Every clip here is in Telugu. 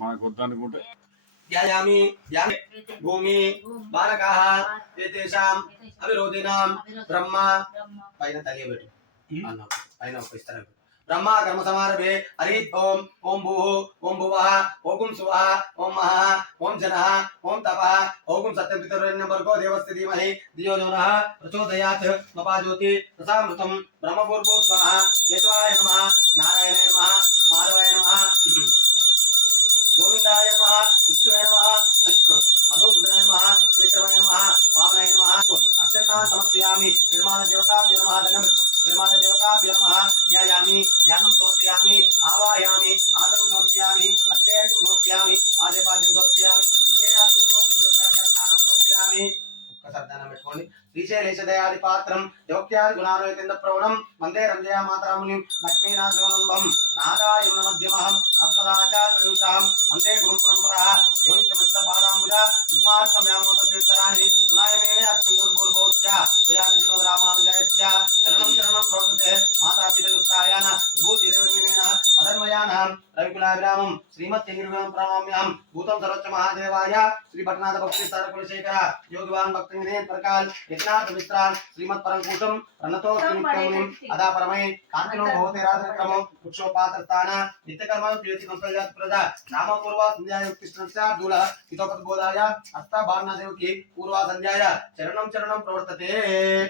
మనకు వద్దనుకుంటే ధ్యాయామి ధ్యామి భూమి బాలకాః ఏతేషాం అవిరోధినాం బ్రహ్మ పైన తెలియబెట్టు అన్న పైన ఇస్తారు బ్రహ్మ కర్మ సమారభే హరి ఓం ఓం భూః ఓం భువః ఓం సువః ఓం మహః ఓం జనః ఓం తపః ఓం సత్యం పితరుణ్యం భర్గో దేవస్య ధీమహి ధియో యో నః ప్రచోదయాత్ మపాజ్యోతి రసామృతం బ్రహ్మభూర్భువ స్వాహా కేశవాయ నమః నారాయణాయ నమః మాధవాయ నమః గోవిందాయ నమః విష్ణువే నమః మధుసూదనాయ నమః శ్రీకరమాయ నమః వామనాయ నమః అక్షతాన్ సమర్పయామి నిర్మాణ దేవతాభ్యో నమః ధన్యమిత్తు నిర్మాణ దేవతాభ్యో నమః ధ్యాయామి ధ్యానం సమర్పయామి ఆవాయామి ఆదరం సమర్పయామి అష్టేయం సమర్పయామి పాదపాద్యం సమర్పయామి ముఖేయామి సమర్పయామి ఒక్కసారి ధ్యానం పెట్టుకోండి శ్రీశైలేశ దయాది పాత్రం యోక్యాది గుణారోహిత ప్రవణం వందే రంజయ మాతాముని లక్ష్మీనాథం నాదాయ మధ్యమహం అస్మదాచార్యం వందే గురు పరంపరా యోనికమిత పాదాంబుజ ఉస్మార్కం వ్యామోద తీర్థరాణి సునాయమేనే అర్చుందుర్భూర్భోత్య దయాకృష్ణ రామానుజయత్య చరణం చరణం ప్రవర్తతే మాతాపితృత్సాయాన విభూతిరేవనిమేన మదన్మయాన రవికులాభిరామం శ్రీమతి నిర్గమం ప్రణామ్యహం భూతం సర్వోచ్చ మహాదేవాయ శ్రీ భట్నాథ భక్తి సరకులశేఖర యోగివాన్ భక్తి వినయ ప్రకాల్ యజ్ఞార్థ మిత్రాన్ శ్రీమత్ పరంకుశం రణతో శ్రీముక్తమునిం అదా పరమై కాంతిలో భవతే రాజక్రమం వృక్షోపాతస్థాన నిత్యకర్మ ప్రియతి సంప్రజాత్ ప్రజ నామపూర్వ సంధ్యాయుక్తిష్టార్థూల హితోపత్ బోధాయ హస్త భావనాదేవికి పూర్వ సంధ్యాయ చరణం చరణం ప్రవర్తతే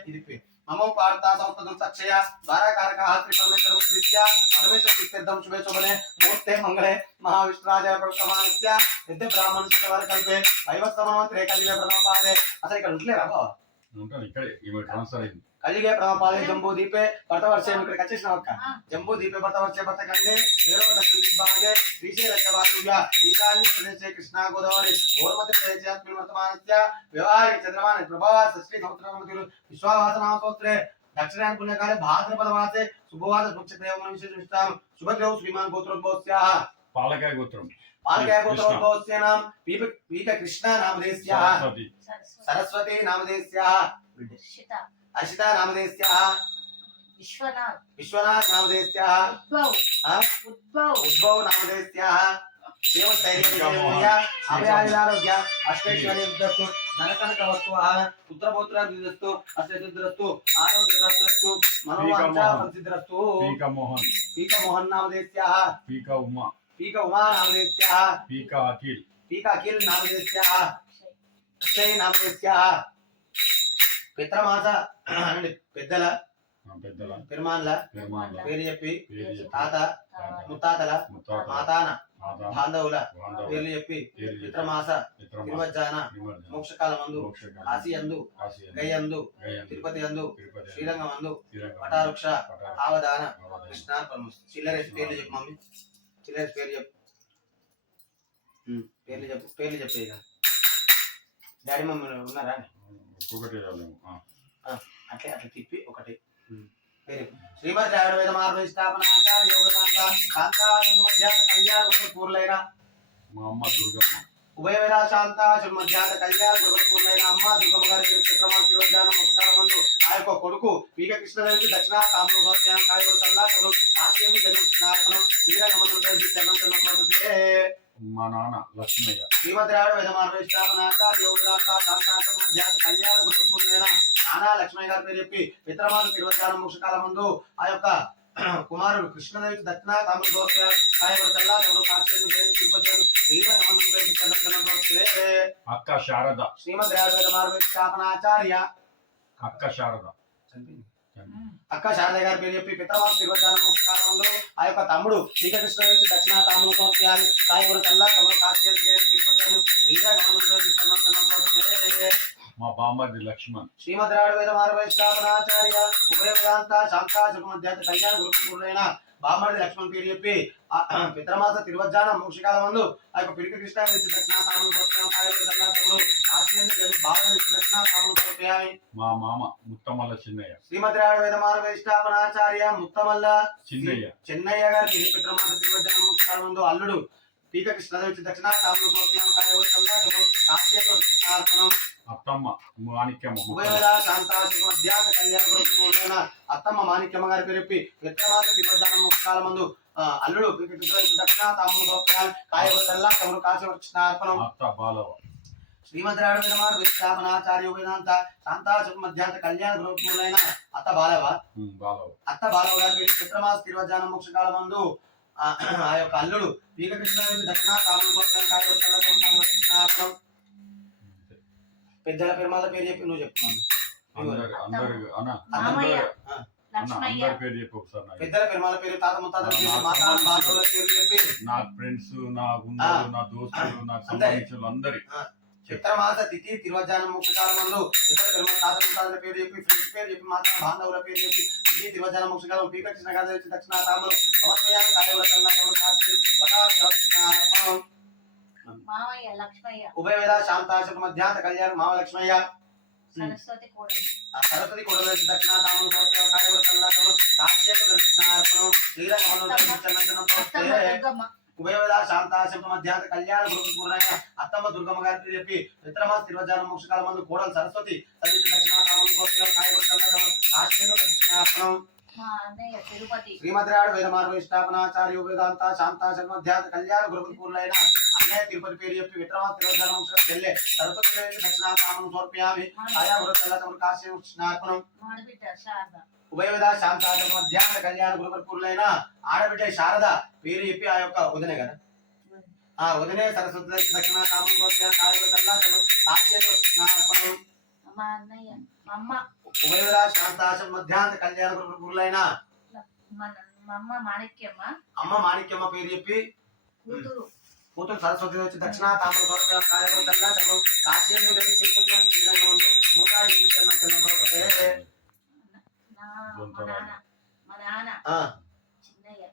ఇది మమో పార్తా సంపదం సక్షయ ద్వారాకారక శ్రీ పరమేశ్వర ఉద్దిశ్య పరమేశ్వర తీర్థం శుభే శోభనే మూర్తే మంగళే మహావిష్ణురాజాయ ప్రసమానిత్య యద్య బ్రాహ్మణ శుక్రవార కల్పే వైవస్వమంత్రే కలిగే ప్రథమపాదే అసలు ఇక్కడ ఉంటలేరా బావ ఉంటాను ఇక్కడే ఈమె ట్రాన్స్ఫర్ అయింది కలిగే ప్రథమపాదే జంబూ దీపే భర్తవర్షే ఇక్కడికి వచ్చేసినావు అక్క జంబూ దీపే భర్తవర్షే భర్త కండే ఏడవ దక్షిణ దిగ్భాగే శ్రీశైలక్షవాదుగా ఈశాన్య ప్రదేశే కృష్ణా గోదావరి ఓర్మతి ప్రదేశాత్మి వర్తమానస్య వ్యవహారిక చంద్రమాన ప్రభావ సృష్టి సంవత్సరామతిలు విశ్వావాసనామ స్తోత్రే దక్షిణాయన పుణ్యకాలే భాద్రపద మాసే శుభవాస వృక్షదేవం విశేషిస్తాం శుభదేవ శ్రీమాన్ గోత్రోద్భవస్యాః పాలకాయ గోత్రం పాలకాయ గోత్రోద్భవస్య నామ పీక కృష్ణ నామధేయస్యాః సరస్వతి నామధేయస్యాః అర్షిత నామధేయస్యాః విశ్వనాథ్ నామధేయస్యాః ఉద్భవ్ నామధేయస్యాః అభయారోగ్య అష్టైశ్వర్యస్తు ధనకనక వస్తువః పుత్రపౌత్రాభివృద్ధిరస్తు అష్టైశ్వర్యస్తు ఆరోగ్యప్రాప్తిరస్తు మనోవాంఛాఫలసిద్ధిరస్తు పీక మోహన్ నామధేయస్యాః పీక ఉమా నామధేయస్యాః పీక అఖిల్ నామధేయస్యాః అక్షయ్ నామధేయస్యాః పిత్రమాస అనండి పెద్దల పెరుమాన్ల పేరు చెప్పి తాత ముత్తాతల మాతాన బాంధవుల పేర్లు చెప్పి పిత్రమాస తిరువజ్జాన మోక్షకాల మందు కాశీ అందు గయందు తిరుపతి అందు శ్రీరంగం అందు పటారుక్ష ఆవదాన కృష్ణార్పణ చిల్లరేసి పేర్లు చెప్పు మమ్మీ చిల్లరేసి పేరు చెప్పు పేర్లు చెప్పే ఇక డాడీ మమ్మీ ఉన్నారా అట్లే అట్లా తిప్పి ఒకటి శ్రీమద్ ద్రావిడ వేద మార్గ స్థాపనాచార్య పూర్లైన మా అమ్మ దుర్గమ్మ ఉభయ వేద శాంత మధ్యాహ్న కళ్యాణ పూర్లైన అమ్మ దుర్గమ్మ గారి చిత్రమానం ముందు ఆ యొక్క కొడుకు పీక కృష్ణదేవికి దక్షిణ కామృత్యాన్ని కాయగొడుతల్లా కాశీయం జన్మనార్పణం మా నాన్న లక్ష్మయ్య శ్రీమద్ ద్రావిడ వేద మార్గ స్థాపనాచార్య కళ్యాణ పూర్లైన నానా లక్ష్మయ్య గారి పేరు చెప్పి పిత్రమాత తిరువజ్జాన మోక్షకాల ముందు ఆ యొక్క కుమారుడు కృష్ణదేవికి దక్షిణ కామృతల్లా అక్క శారద శ్రీమద్ ద్రావిడ వేద మార్గ స్థాపనాచార్య అక్క శారద అక్క శారద గారి పేరు చెప్పి పితరమాస తిరువజ్జాన మోక్షకాల ముందు ఆ యొక్క తమ్ముడు శ్రీకృష్ణదేవికి దక్షిణ కామను సమర్పయాలి కాయగొరకల్లా కమలు కాశీ మా బామ్మది లక్ష్మణ్ శ్రీమద్ ద్రావిడ వేద మార్గ స్థాపనాచార్య ఉభయ వేదాంత శాంతా మధ్యాహ్న కళ్యాణ గురుకులైన బామ్మడి లక్ష్మణ్ పేరు చెప్పి పితరమాస తిరువజ్జాన మోక్షకాల ముందు ఆ యొక్క పిడిక కృష్ణ దక్షిణ కామను సమర్పయాలి మా మామ ముత్తమల్ల చిన్నయ్య శ్రీమద్ ద్రావిడ వేద మార్గ స్థాపనాచార్య ముత్తమల్ల చిన్నయ్య చెన్నయ్య గారికి పితరమాస తిరువజ్జాన మోక్షకాల ముందు అల్లుడు పీక కృష్ణదేవి దక్షిణ తాములు కోరుతున్నాము కార్యవర్గంలో కాశ్యకు కృష్ణార్పణం అత్తమ్మ మాణిక్యమ్మ ఉభయవేళ శాంతాశుభ మధ్యాహ్న కళ్యాణ గురువులైన అత్తమ్మ మాణిక్యమ్మ గారి పేరు చెప్పి విక్రమాస తిరువజానం ముఖకాల మందు అల్లుడు పీక కృష్ణదేవి దక్షిణ తాములు కోరుతున్నాము కార్యవర్గంలో తమరు కాశ్యకు కృష్ణార్పణం అత్త బాలవ శ్రీమద్రాడు విరమార్ విశ్రామణాచార్య వేదాంత శాంతాశుభ మధ్యాహ్న కళ్యాణ గురువులైన అత్త బాలవ గారి పేరు విక్రమాస తిరువజానం ముఖకాల మందు ఆ యొక్క అల్లుడు పీక కృష్ణదేవి దక్షిణ తాములు కోరుతున్నాము కార్యవర్గంలో కృష్ణార్పణం పెద్దల పెరుమాల పేరు చెప్పి నువ్వు చెప్తున్నాను అందరి పేరు చెప్పి ఒకసారి పెద్దల పెరుమాల పేరు తాత ముత్తాత పేరు చెప్పి నా ఫ్రెండ్స్ నా గుండెలు నా దోస్తులు నాకు సంబంధించిన అందరి చిత్రమాస తిథి తిరువజానం ముఖ్యకాలంలో పెద్దల పెరుమాల తాత ముత్తాతల పేరు చెప్పి ఫ్రెండ్స్ పేరు చెప్పి మాత్రం బాంధవుల పేరు చెప్పి తిథి తిరువజానం ముఖ్యకాలం పీక కృష్ణ గారి దక్షిణ తాములు సమర్పయాన్ని కార్యవర్గంలో మామయ్య లక్ష్మయ్య ఉభయ వేద శాంతాశక మధ్యాహ్న కళ్యాణ మామ లక్ష్మయ్య సరస్వతి కోడలు సరస్వతి కొడల దక్షిణ తాములు కార్యవర్గంలో కాశ్యకు దక్షిణార్పణం దుర్గమ్మ ఉభయ వేద శాంతాశక మధ్యాహ్న కళ్యాణ గురు పూర్ణైన అత్తమ్మ దుర్గమ్మ గారికి చెప్పి మిత్రమాస తిరువజానం ముఖ్యకాల మందు కోడలు సరస్వతి దక్షిణ తాములు కార్యవర్గంలో కాశ్యకు దక్షిణార్పణం మా అన్నయ్య తిరుపతి శ్రీమద్రాడు వేదమార్గ స్థాపనాచార్య వేదాంత శాంతాశక మధ్యాహ్న కళ్యాణ గురు పూర్ణైన అన్నయ్య తిరుపతి పేరు చెప్పి విక్రమాస తిరువజానం ముఖ్య చెల్లె సరస్వతి దక్షిణ తాములు సమర్పయామి ఆయా గురు తెల్లతములు కాశ్యకు దక్షిణార్పణం మాడబిడ్డ శారద ఉభయవిధ శాంతాశక మధ్యాహ్న కళ్యాణ గురుపూర్లైన ఆడబిడ్డ శారద పేరు చెప్పి ఆ యొక్క వదినే కదా ఆ వదినే సరస్వతి దక్షిణ తాములు కాశ్యర్పణం మా అన్నయ్య మా అమ్మ ఉభయవిధ శాంతాశక మధ్యాహ్న కళ్యాణ గురుపూర్లైన మా అమ్మ మాణిక్యమ్మ అమ్మ మాణిక్యమ్మ పేరు చెప్పి కూతురు కూతురు సరస్వతి వచ్చి దక్షిణ తాములు కాశ్యర్లు తిరుపతి అని శ్రీరంగం 120 మా నాన్న చిన్నయ్య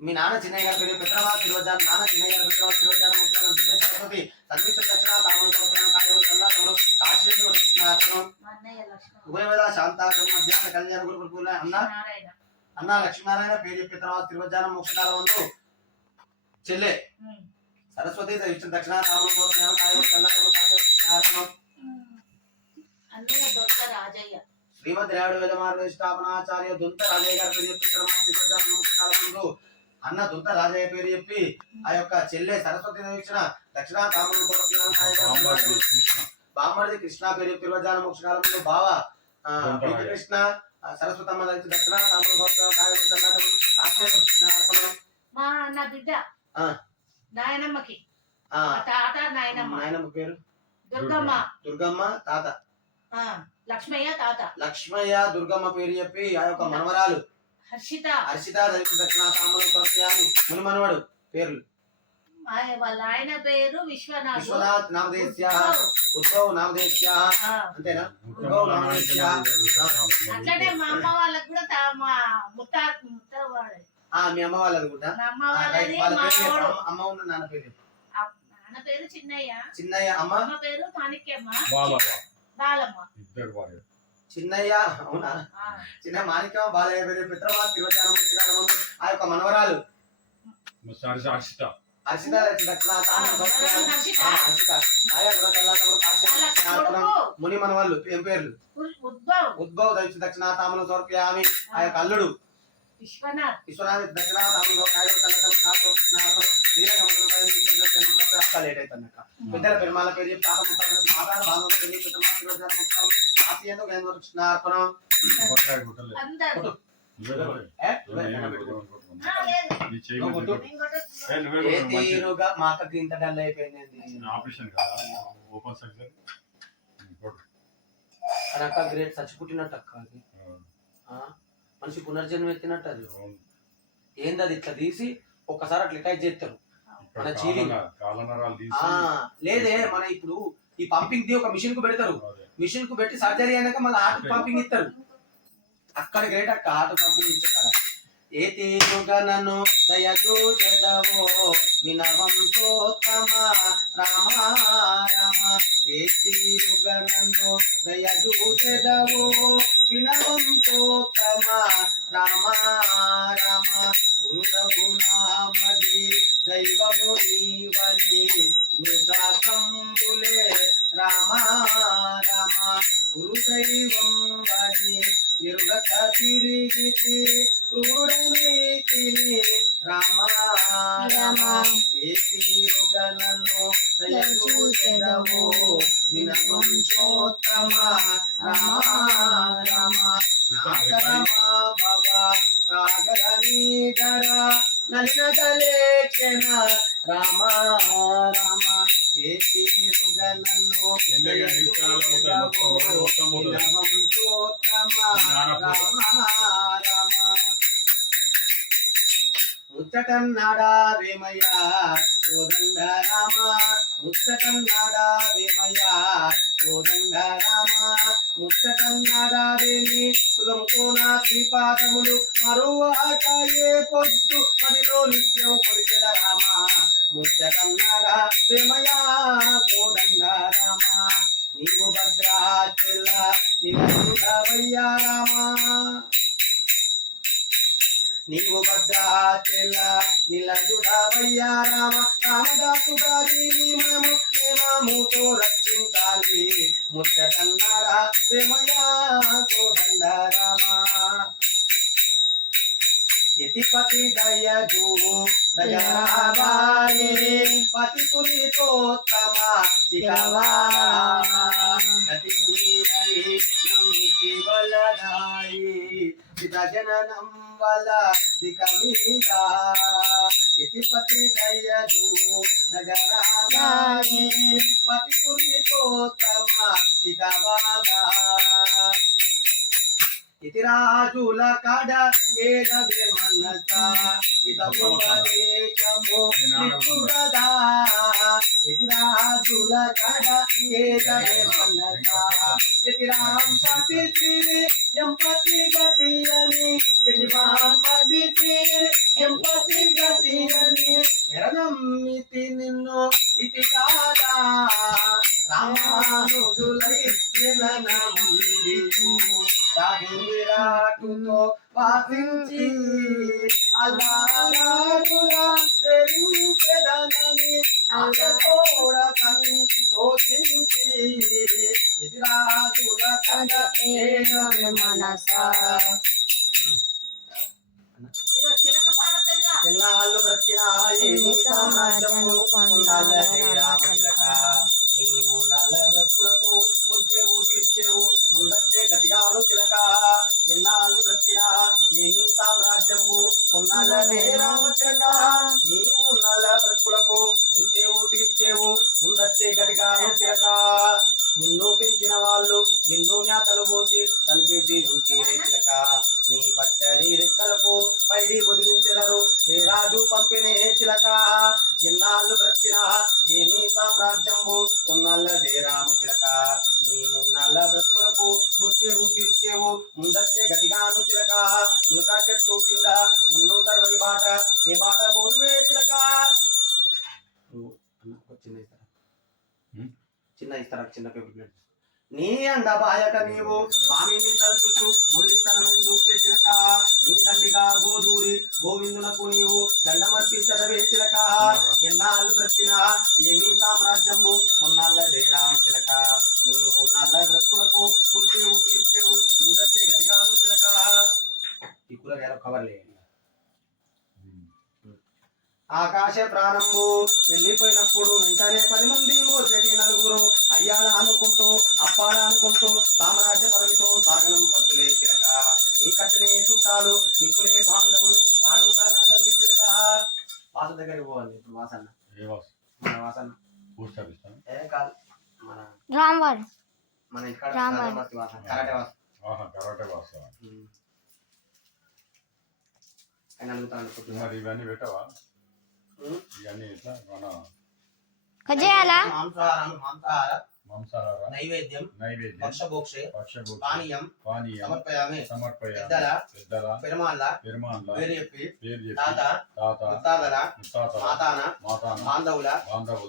మీ నాన్న చిన్నయ్య గారి పేరు పిత్రమా తిరువజానం నాన్న చిన్నయ్య గారి పిత్రమా తిరువజానం ముఖ్యమైన బిడ్డ సరస్వతి సంగీత దక్షిణ తాములు కార్యవర్గంలో కాశ్యర్లు దక్షిణార్పణం మా అన్నయ్య లక్ష్మణ ఉభయవేళ శాంతాశక మధ్యాహ్న కళ్యాణ గురుపూర్ల అన్న లక్ష్మీనారాయణ పేరు చెప్పి తర్వాత తిరువజానం మోక్షకాల ముందు చెల్లె సరస్వతి దక్షిణ తాములు కార్యవర్గంలో అన్నయ్య దొంత రాజయ్య శ్రీమద్ రేవడు వేదమార్గ స్థాపనాచార్య దుంత రాజయ్య గారి పేరు చెప్పి తిరువజానం ముందు అన్న దుంత రాజయ్య పేరు చెప్పి ఆ యొక్క చెల్లె సరస్వతి ఇచ్చిన దక్షిణ తాములు బామ్మడిది కృష్ణ పేరు చెప్పి తిరువజానం మోక్షకాల ముందు బావ కృష్ణ సరస్వతమ్మ దక్షిణ తాములు మా అన్న బిడ్డ నాయనమ్మకి తాత నాయనమ్మ పేరు దుర్గమ్మ తాత లక్ష్మయ్య తాత లక్ష్మయ్య దుర్గమ్మ పేరు చెప్పి ఆ యొక్క మనవరాలు హర్షిత దక్షిణ తాములు ముని మనవడు పేర్లు వాళ్ళ ఆయన పేరు విశ్వనాథ్ నామదేశ్య ఉద్భవ్ నామదేశ్య అంతేనా ఉద్భవ్ నామదేశ్య అట్లనే మా అమ్మ వాళ్ళకి కూడా మీ అమ్మ వాళ్ళది కూడా అమ్మ ఉన్న నాన్న పేరు నాన్న పేరు చిన్నయ్య అమ్మ పేరు మాణిక్యమ్మ బాలమ్మ చిన్నయ్య అవునా చిన్న మాణిక్యమ్మ బాలయ్య పేరు పిత్రమా తిరువజానం ఆ యొక్క మనవరాలు హర్షిత దక్షిణ ముని మనవాళ్ళు ఏం పేర్లు ఉద్భవ్ దక్షిణ తాములు సమర్పయామి ఆ యొక్క అల్లుడు విశ్వనాథ్ దక్షిణ తాములు లేట్ అవుతుంది పెద్దల పెరుమాల పేరు చెప్పి మాతాల భాగం పేరు కృష్ణార్పణం మా అక్కకి ఇంత డల్ అయిపోయింది అక్క గ్రేట్ చచ్చిపుట్టినట్టు అక్క అది మనిషి పునర్జన్మ ఎత్తినట్టు అది ఏంది అది ఇట్లా తీసి ఒక్కసారి అట్లా టైట్ చేస్తారు మన జీవి లేదే మన ఇప్పుడు ఈ పంపింగ్ ది ఒక మిషన్ కు పెడతారు మిషన్ కు పెట్టి సర్జరీ అయినాక మళ్ళీ హార్ట్ పంపింగ్ ఇస్తారు అక్కడ గ్రేట్ అక్క హార్ట్ పంపింగ్ ఇచ్చే కాడ ఏ తీరుగా నన్ను దయచూచెదవో వినవంతోత్తమ రామ రామ ఏ తీరుగా నన్ను దయచూచెదవో వినవంతోత్తమ రామ రామ గురుడగు నామది దైవము నీవని నిజకంబులే రామ రామ గురుదైవం వని ఎరుగక తిరిగితి క్రూడనైతిని రామ రామ ఏ తీరుగనను దయచూచెదవో వినవంశోత్తమ రామ రామ నాకరమా భవ సాగర నీధర నలినదలేచన రామ రామ ఏ తీరుగనను దయచూచెదవో వినవంశోత్తమ రామ రామ ముచ్చటన్నాడా వేమయ్యా కోదండ రామ ముచ్చటన్నాడా వేమయ్యా కోదండ రామ ముచ్చటన్నాడా వేమి మృగంతో నా శ్రీపాదములు మరువాకాయే పొద్దు మదిలో నిత్యం కొలిచెద రామ ముచ్చటన్నాడా వేమయ్యా కోదండ రామ నీవు భద్రాచల నిలయుడవయ్యా రామ నీవు భద్రాచల నిలయుడవయ్యా రామ రామదాసు గారి మనము ప్రేమముతో రక్షించాలి ముచ్చటన్నారా ప్రేమయా కోదండ రామ యతిపతి దయజూ దయావారి పతి పులితోత్తమ శిఖవారా గతి మీరని నమ్మికి వలదాయి జననం వల దిక మీద యతిపతి దయజూ దగరావారి పతి పులితోత్తమ శిఖవారా ఇతి రాజుల కడ ఏదవే మనస ఇదముపదేశము నిప్పుగదా ఇతి రాజుల కడ ఏదవే మనస ఇతి రాంపతి శ్రీ ఎంపతి గతి అని ఇతి రాంపతి శ్రీ ఎంపతి గతి అని ఎరనమ్మితి నిన్ను ఇతి కాదా రామానుజులై నిలనమ్మితు విరాటుతో వాసించి అల్లారాజుల సేవించెదనని అలతోడ సంతోషించి ఎదిరాజుల కడ ఏదవే మనస ఎన్నాళ్ళు బ్రతికినా ఏమి సామ్రాజ్యము పొందాలనే రామచిలక నీవు నల్ల బ్రతుకులకు ముచ్చేవు తీర్చేవు ముందచ్చే గతిగాను చిలక ఎన్నాళ్ళు బ్రతికినా ఏమి సామ్రాజ్యము పొందాలనే రామచిలక నీవు నల్ల బ్రతుకులకు ముచ్చేవు తీర్చేవు ముందచ్చే గతిగాను చిలక నిన్ను పెంచిన వాళ్ళు నిన్ను జ్ఞాతలు పోసి తలుపేసి ఉంచేరే చిలక నీ పచ్చని రెక్కలకు పైడి బొదిగించెదరు ఏ రాజు పంపినే చిలక ఎన్నాళ్ళు బ్రతికినా ఏమి సామ్రాజ్యంబు కొన్నాళ్ళదే రామ చిలక నీ మున్నాళ్ళ బ్రతుకులకు మృత్యువు తీర్చేవు ముందచ్చే గతిగాను చిలక ములక చెట్టు కింద మున్ను తర్వడి బాట ఏ బాట బోరువే చిలక చిన్న ఇస్తారా చిన్న పేపర్ ప్లేట్ నీ అండ బాయక నీవు స్వామిని తలుచుచు ముల్లిత్తనమెందుకే చిలక నీ దండిగా గోదూరి గోవిందునకు నీవు దండమర్పించదవే చిలక ఎన్నాళ్ళు బ్రతికినా ఏమీ సామ్రాజ్యము కొన్నాళ్ళదే రామ చిలక నీ మున్నాళ్ళ బ్రతుకులకు మృత్యువు తీర్చేవు ముందచ్చే గదిగాను చిలక ఈ కూరగాయల కవర్లే ఆకాశ ప్రారంభు వెళ్ళిపోయినప్పుడు వెంటనే 10 మంది మోసేటి నలుగురు అయ్యాల అనుకుంటూ అప్పాల అనుకుంటూ సామ్రాజ్య పదవితో సాగనం పత్తులే చిలక నీ కట్టనే చుట్టాలు నిప్పులే బాంధవులు కాడు కాన తల్లి చిలక వాసన దగ్గరికి పోవాలి ఇప్పుడు వాసన మన వాసన ఏ కాదు మన ఇక్కడ వాసన కరాటే వాసన ఆయన అడుగుతాను మరి ఇవన్నీ పెట్టవా ఇవన్నీ ఇట్లా మన మాంసాహార నైవేద్యం భక్షభోక్షే పానీయం సమర్పయామి పెద్దల పెరుమాళ్ళ పేరు చెప్పి తాత ముత్తాతల మాతాన బాంధవుల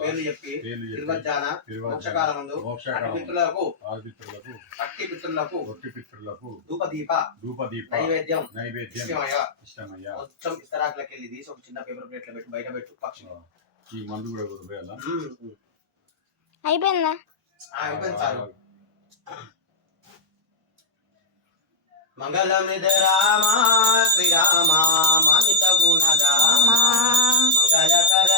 పేర్లు చెప్పి తిరువజ్జాన మోక్షకాలమందు అట్టి పితృలకు ధూపదీప నైవేద్యం ఇష్టమయ్య మొత్తం ఇస్తరాకులకి వెళ్ళి తీసి ఒక చిన్న పేపర్ ప్లేట్లో పెట్టి బయట పెట్టు పక్షి ఈ మందు కూడా కొనిపోయాలా? అయిపోయిందా? అయిపోయింది చాలు. మంగళం రామ శ్రీరామ మానిత గుణదామ మంగళకర